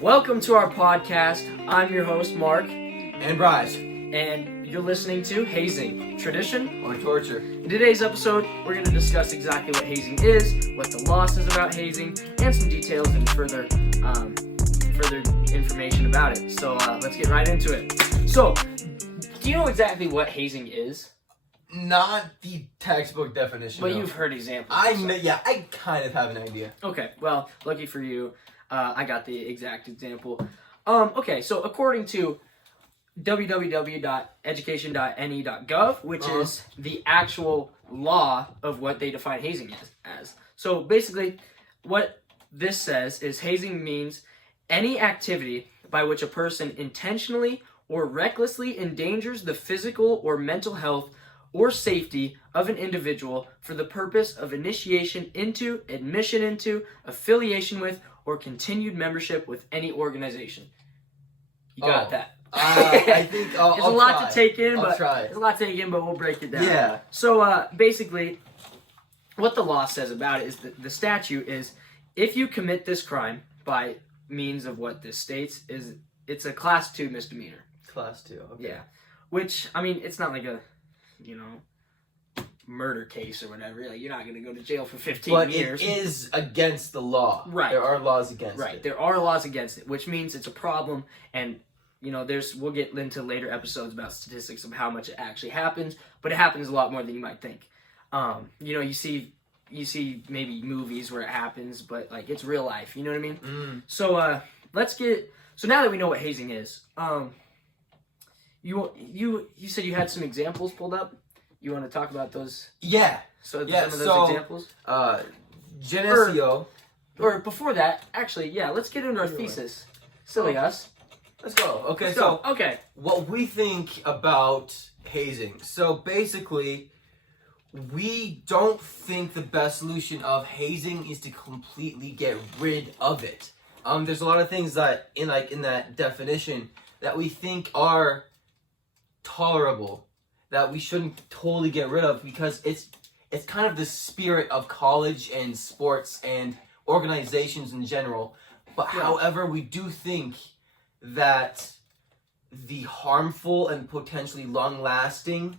Welcome to our podcast. I'm your host, Mark. And Bryce. And you're listening to Hazing, Tradition or Torture. In today's episode, we're going to discuss exactly what hazing is, what the law says about hazing, and some details and further information about it. So let's get right into it. So, do you know exactly what hazing is? Not the textbook definition. But you've heard examples. I kind of have an idea. Okay, well, lucky for you, I got the exact example. Okay, so according to www.education.ne.gov, which is the actual law of what they define hazing as. So basically, what this says is hazing means any activity by which a person intentionally or recklessly endangers the physical or mental health or safety of an individual for the purpose of initiation into, admission into, affiliation with, or continued membership with any organization. You got that? I think I'll There's a lot to take in, but we'll break it down. Yeah. So basically, what the law says about it is that the statute is if you commit this crime by means of what this states is it's a class 2 misdemeanor. Class 2. Okay. Yeah. Which it's not like a murder case or whatever. Like, you're not going to go to jail for 15 years. But it is against the law. Right. There are laws against it. Right. There are laws against it, which means it's a problem. And, we'll get into later episodes about statistics of how much it actually happens. But it happens a lot more than you might think. You see maybe movies where it happens, but, it's real life. You know what I mean? Mm. So, so now that we know what hazing is, you said you had some examples pulled up. You want to talk about those? Yeah. So some of those examples. Geneseo. Or before that, actually, let's get into our thesis. Silly us. Let's go. Okay. Okay. What we think about hazing. So basically, we don't think the best solution of hazing is to completely get rid of it. There's a lot of things that in that definition that we think are tolerable, that we shouldn't totally get rid of, because it's kind of the spirit of college and sports and organizations in general. But however, we do think that the harmful and potentially long-lasting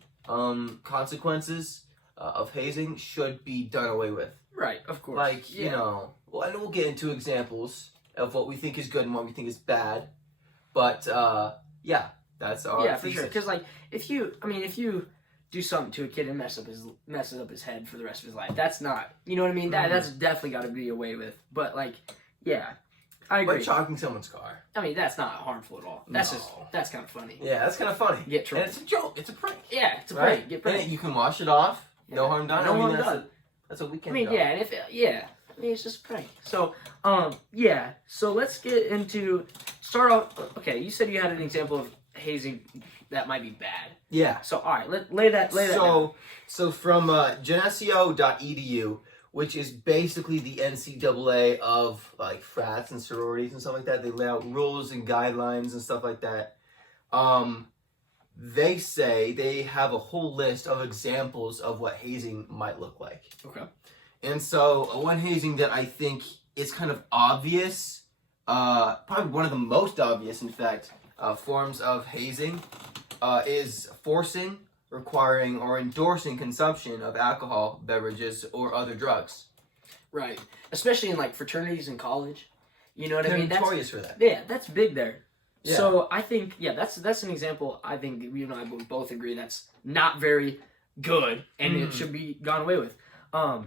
consequences of hazing should be done away with. Right, of course. And we'll get into examples of what we think is good and what we think is bad. But that's our thesis. For sure. Because if you do something to a kid and messes up his head for the rest of his life, that's not, you know what I mean? That's definitely got to be away with. But I agree. But chalking someone's car, that's not harmful at all. That's kind of funny. Yeah, that's kind of funny. Get trouble. And it's a joke. It's a prank. Yeah, it's a prank. Get pranked. And you can wash it off. Yeah. No harm done. No harm done. That's a weekend. It's just a prank. So, So let's get into start off. Okay, you said you had an example of hazing that might be bad. Yeah. So all right, lay that down. So from geneseo.edu, which is basically the NCAA of frats and sororities and stuff like that. They lay out rules and guidelines and stuff like that. They say they have a whole list of examples of what hazing might look like. Okay. And so one hazing that I think is kind of obvious, probably one of the most obvious, in fact, forms of hazing is forcing, requiring, or endorsing consumption of alcohol, beverages, or other drugs. Right. Especially in fraternities in college. You know what I mean? They're notorious for that. Yeah, that's big there. Yeah. So I think, that's an example I think you and I would both agree that's not very good and it should be gone away with. A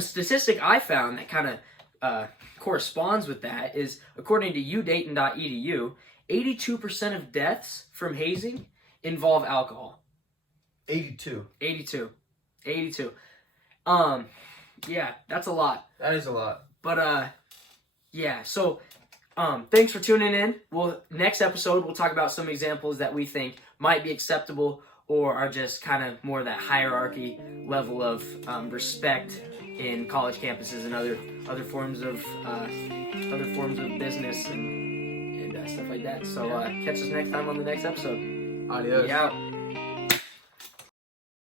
statistic I found that kind of corresponds with that is, according to udayton.edu, 82% of deaths from hazing involve alcohol. 82. That's a lot. That is a lot. But so thanks for tuning in. Next episode we'll talk about some examples that we think might be acceptable or are just kind of more that hierarchy level of respect in college campuses and other forms of business and stuff like that. So catch us next time on the next episode. Adios. Be out.